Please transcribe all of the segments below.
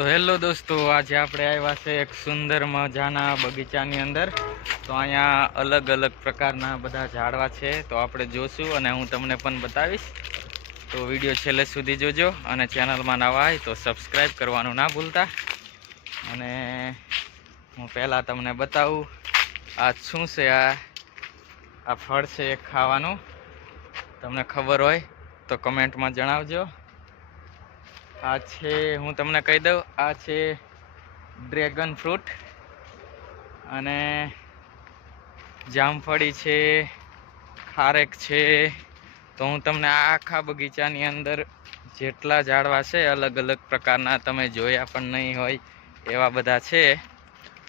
તો હેલો દોસ્તો, આજે આપણે આવ્યા છે એક સુંદર મજાના બગીચાની અંદર. તો અહીંયા અલગ અલગ પ્રકારના બધા ઝાડવા છે. તો આપણે જોશું અને હું તમને પણ બતાવીશ. તો વીડિયો છેલ્લે સુધી જોજો અને ચેનલમાં નવા હોય તો સબસ્ક્રાઈબ કરવાનું ના ભૂલતા. અને હું પહેલાં તમને બતાવું, આ શું છે? આ આ ફળ છે એ ખાવાનું. તમને ખબર હોય તો કમેન્ટમાં જણાવજો. આ છે, હું તમને કહી દઉં, આ છે ડ્રેગન ફ્રૂટ અને જામફળી છે, ખારેક છે. તો હું તમને આખા બગીચાની અંદર જેટલા ઝાડવા છે, અલગ અલગ પ્રકારના તમે જોયા પણ નહીં હોય એવા બધા છે.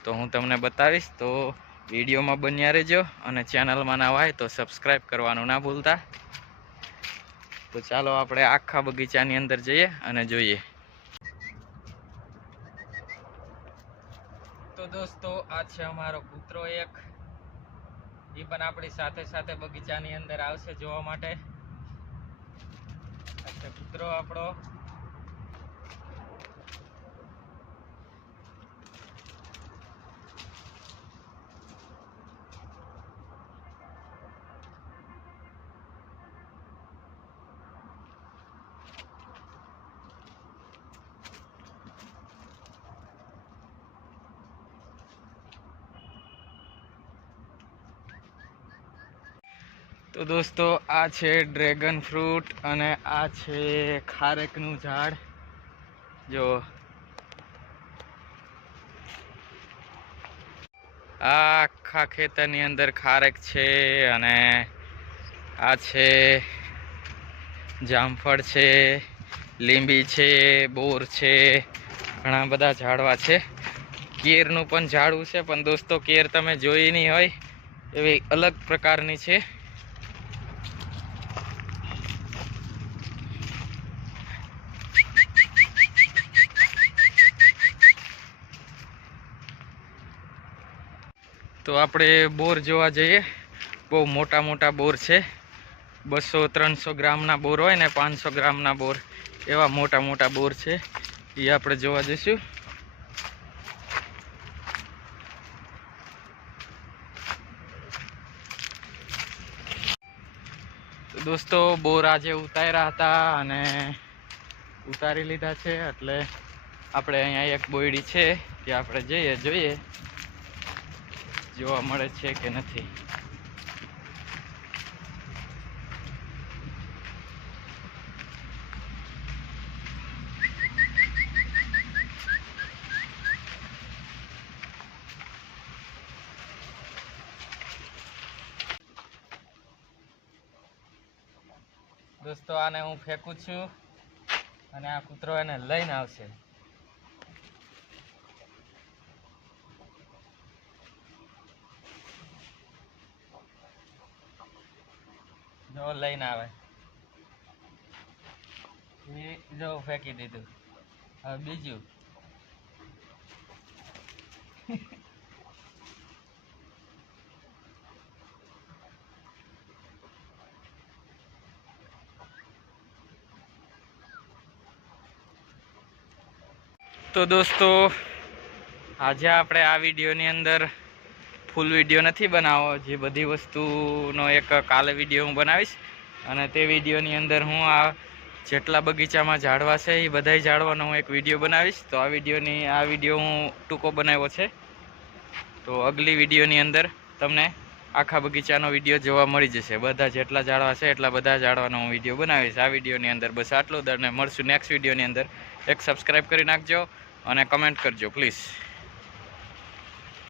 તો હું તમને બતાવીશ, તો વિડીયોમાં બન્યા રહેજો અને ચેનલમાં ના હોય તો સબસ્ક્રાઈબ કરવાનું ના ભૂલતા. તો ચાલો આપણે આખા બગીચાની અંદર જઈએ અને જોઈએ. તો દોસ્તો, આ છે અમારો કૂતરો એક. એ પણ આપણી સાથે સાથે બગીચાની અંદર આવશે જોવા માટે. કૂતરો આપણો. તો દોસ્તો, આ છે ડ્રેગન ફ્રૂટ અને આ છે ખારેકનું ઝાડ. જો. આખા ખેતરની અંદર ખારેક છે અને આ છે જામફળ છે, લીંબી છે, બોર છે, ઘણા બધા ઝાડવા છે. કેરનું પણ ઝાડવું છે, પણ દોસ્તો, કેર તમે જોઈ નહીં હોય એવી અલગ પ્રકારની છે. તો આપણે બોર જોવા જઈએ. બહુ મોટા મોટા બોર છે. બસો ત્રણસો ગ્રામના બોર હોય ને પાંચસો ગ્રામના બોર એવા મોટા મોટા બોર છે. એ આપણે જોવા જઈશું. દોસ્તો, બોર આજે ઉતાર્યા હતા અને ઉતારી લીધા છે એટલે આપણે અહીંયા એક બોયડી છે કે આપણે જઈએ, જોઈએ. જોવા મળે છે કે નથી. દોસ્તો, આને હું ફેંકું છું અને આ કૂતરો એને લઈને આવશે. જો લઈને આવે. એ જો ફેંકી દીધું. હવે બીજું. તો દોસ્તો, આજે આપણે આ વિડીયોની અંદર ફૂલ વીડિયો નથી બનાવો. જે બધી વસ્તુનો એક કાલે વીડિયો હું બનાવીશ. અને તે વિડીયોની અંદર હું આ જેટલા બગીચામાં ઝાડવા છે એ બધાય ઝાડવાનો હું એક વીડિયો બનાવીશ. તો આ વિડીયોની આ વીડિયો હું ટૂંકો બનાવ્યો છે. તો અગલી વિડીયોની અંદર તમને આખા બગીચાનો વીડિયો જોવા મળી જશે. બધા જેટલા ઝાડવા છે એટલા બધા ઝાડવાનો હું વીડિયો બનાવીશ. આ વિડીયોની અંદર બસ આટલું દરને મળશું નેક્સ્ટ વિડીયોની અંદર. એક સબસ્ક્રાઈબ કરી નાખજો અને કમેન્ટ કરજો પ્લીઝ